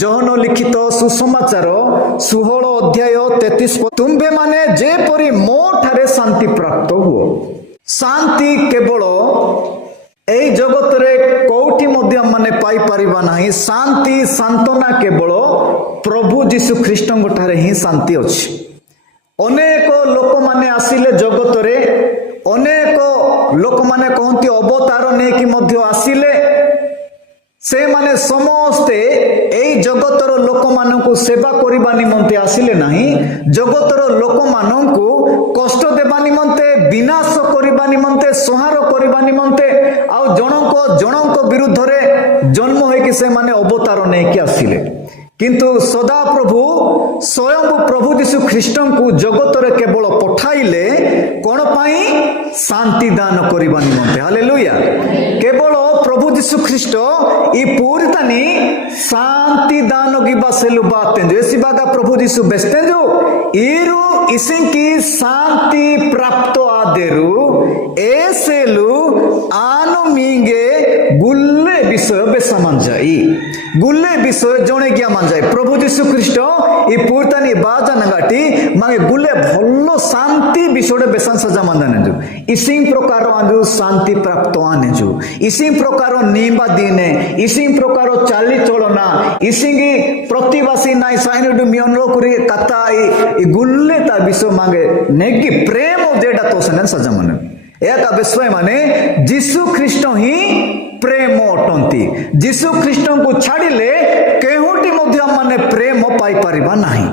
John ଲିଖିତ ସୁସମାଚାର 16 ଅଧ୍ୟାୟ 33 ତୁମ୍ଭେ ମାନେ ଯେପରି ମୋ ଠାରେ ଶାନ୍ତି ପ୍ରାପ୍ତ ହୁଅ। ଶାନ୍ତି କେବଳ এই জগତରେ কোଉଠି ମଧ୍ୟ ମାନେ ପାଇପାରିବା ନାହିଁ। ଶାନ୍ତି ସାନ୍ତ୍ୱନା କେବଳ ପ୍ରଭୁ ଯୀଶୁ ଖ୍ରୀଷ୍ଟଙ୍କ ଠାରେ ହିଁ ଶାନ୍ତି ଅଛି। ଅନେକ ଲୋକମାନେ ଆସିଲେ ଜଗତରେ, ଅନେକ ଲୋକମାନେ କହନ୍ତି ଅବତାର ନେଇକି ମଧ୍ୟ ଆସିଲେ। ସେମାନେ ସମସ୍ତେ এই ଜଗତର ଲୋକମାନଙ୍କୁ ସେବା କରିବା ନିମନ୍ତେ ଆସିଲେ ନାହିଁ, ଜଗତର ଲୋକମାନଙ୍କୁ କଷ୍ଟ ଦେବା ନିମନ୍ତେ, ବିନାଶ କରିବା ନିମନ୍ତେ, ସଂହାର କରିବା ନିମନ୍ତେ ଆଉ ଜଣଙ୍କ ବିରୁଦ୍ଧରେ ଜନ୍ମ ହୋଇକି ସେମାନେ ଅବତାର ନେଇକି ଆସିଲେ। କିନ୍ତୁ ସଦାପ୍ରଭୁ ସ୍ୱୟଂ ପ୍ରଭୁ ଯୀଶୁ ଖ୍ରୀଷ୍ଟଙ୍କୁ ଜଗତରେ କେବଳ ପଠାଇଲେ କ'ଣ ପାଇଁ? ଶାନ୍ତି ଦାନ କରିବା ନିମନ୍ତେ। ହାଲେଲୁୟା। କେବଳ प्रभु जीशु ख्रिस्ट ई पूर्तानी शांति दान की बासेलु बातेंजो ऐसी बागा प्रभु जीशु बेस्तेंजो ईरु इसिंकी शांति प्राप्त आदेरु ऐसेलु आनो मींगे गुल्ले विषय बेसा मांजाई गुल्ले विषय जोने क्या मांजाई प्रभु जीशु ख्रिस्ट ई पूर्तानी बाजा नगाटी मांगे गुल्ले भल्लो शांति विषय बेसान सजा मांजानेजो इसिं प्रकार आंजो शांति प्राप्त आनेजो इसिं प्रकार नियमा दिने इसिं प्रकार चाली चलना इसिंगी प्रतिवासी नाई साइनडु मियनरो कुरी कथा ई गुल्ले ता विषय मांगे नेगी प्रेम जेडा तो सनन सजा माने एका विषय माने जीशु ख्रीष्ट ही प्रेम अटंती। जीशु ख्रीष्ट को छाड़िले केहुटी मध्य माने प्रेम पाई परिबा नाही।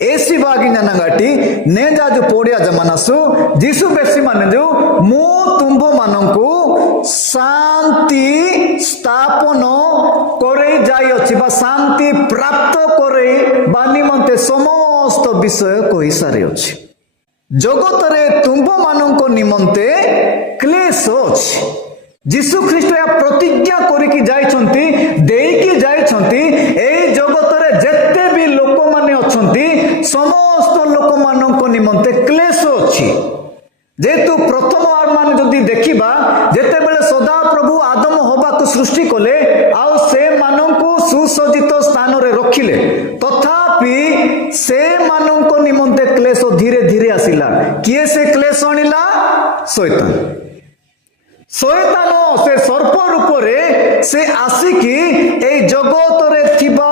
ऐसी बागी नगाटी ने जो पड़िया जमानासु जीशु बेसी माने जो मु तुम्भ मानंकु शांति स्थापन करे जाई अछि बा शांति प्राप्त करे बा निमंते समस्त विषय कहि सारे अछि। जगतरे तुम्भ मानंको निमंते क्लेश अछि। जीशु ख्रीष्ट या प्रतिज्ञा करिकि जाइछंती देइकि जाइछंती एई जगतरे जेते भी लोक माने अछंती समस्त लोक मानंको निमंते क्लेश अछि। जेतु प्रथम मान जदि देखिबा जेते बेले सदा प्रभु आदम हवा को सृष्टि कले आउ से मानंको सुसज्जित स्थान रे रखिले तथापि से मानंको निमंते क्लेश धीरे धीरे आसिला। किए से क्लेश आनिला? शैतान। शैतान से सर्प रूप रे से आसिकी ए जगत रे थिबा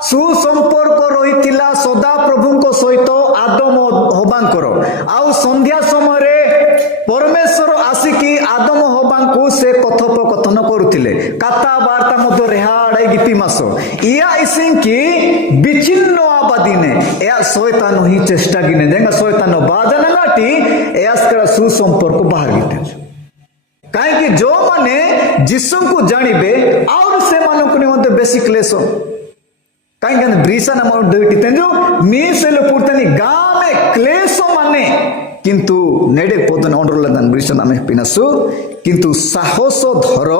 सुसंपर्क रहितिला सदा प्रभुको सहित आदम हबांकर आउ संध्या समय परमेश्वर आसिकी आदम हबांकु से कथोपकथन करुथिले कथा वार्ता मध्य रेहाड़े गीति मास इया इसिंकी विचिन्न आबादीने या शैतान ही चेष्टा गिने देंगा शैतान बादन गाटी एस्करा सुसंपर्क बाहर गिते काहे कि जो माने जीसु को जानिबे और से मानक निमंते बेसी क्लेश काहे कि ब्रीसा नाम डेटी तेंजो मीसेले पुरतनी गाम में क्लेश माने किंतु नेडे पोतन अंडरलाइन ब्रीसा नाम पिनासु किंतु साहस धर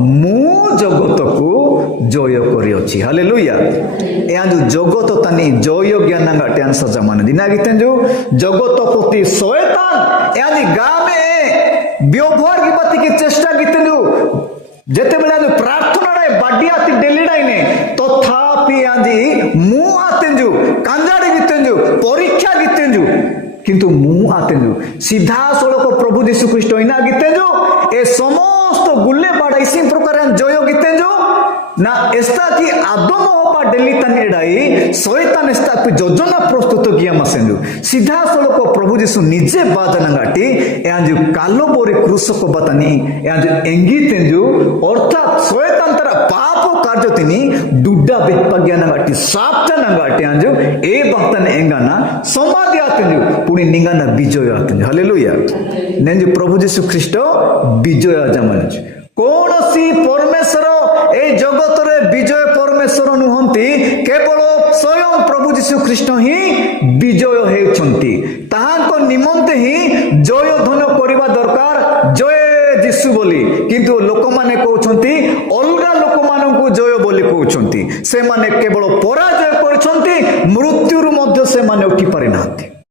मु जगत को जय करि अछि। हालेलुया। या जो जगत तनी जय ज्ञान गाट्यान सजा माने दिना गितेंजो जगत प्रति शैतान यानी गामे व्यवहार की बात की चेष्टा गितेंजो जेते बेला प्रार्थना रे बाडिया ति डेली डाइने तथापि आजी मु आतेंजो कांजाड़ी गितेंजो परीक्षा गितेंजो किंतु मु आतेंजो सीधा सड़क प्रभु यीशु ख्रीष्ट इना गितेंजो ए समस्त गुल्ले बाड़ा इसी प्रकार जय गितेंजो ना एस्ता की आदम होपा डेली तन एडाई शैतान एस्ता की योजना प्रस्तुत किया मसेंजो सीधा सड़क प्रभु यीशु निजे बादन गाटी या जो कालो बोरे क्रूसक बतानी या जो एंगी तेंजो अर्थात शैतान तरा पाप कार्य तिनी डुड्डा बेपज्ञान गाटी साप्ता नगाटी आंजो ए भक्तन एंगाना समाधि आतेंजो पुणी निंगाना विजय आतेंजो। हालेलुया। नेंजो प्रभु यीशु ख्रीष्ट विजय जमाने कौनसी परमेश्वर ए जगत रे विजय परमेश्वर नुहंती केवल स्वयं प्रभु यीशु ख्रीष्ट ही विजय हेउछंती ताहाको निमंते ही जय धन करिबा दरकार जय यीशु बोली किंतु लोक माने कहउछंती अलगा लोक मानकु जय बोली कहउछंती से माने केवल पराजय करछंती मृत्युरु मध्य से माने उठी पारि नाहंती।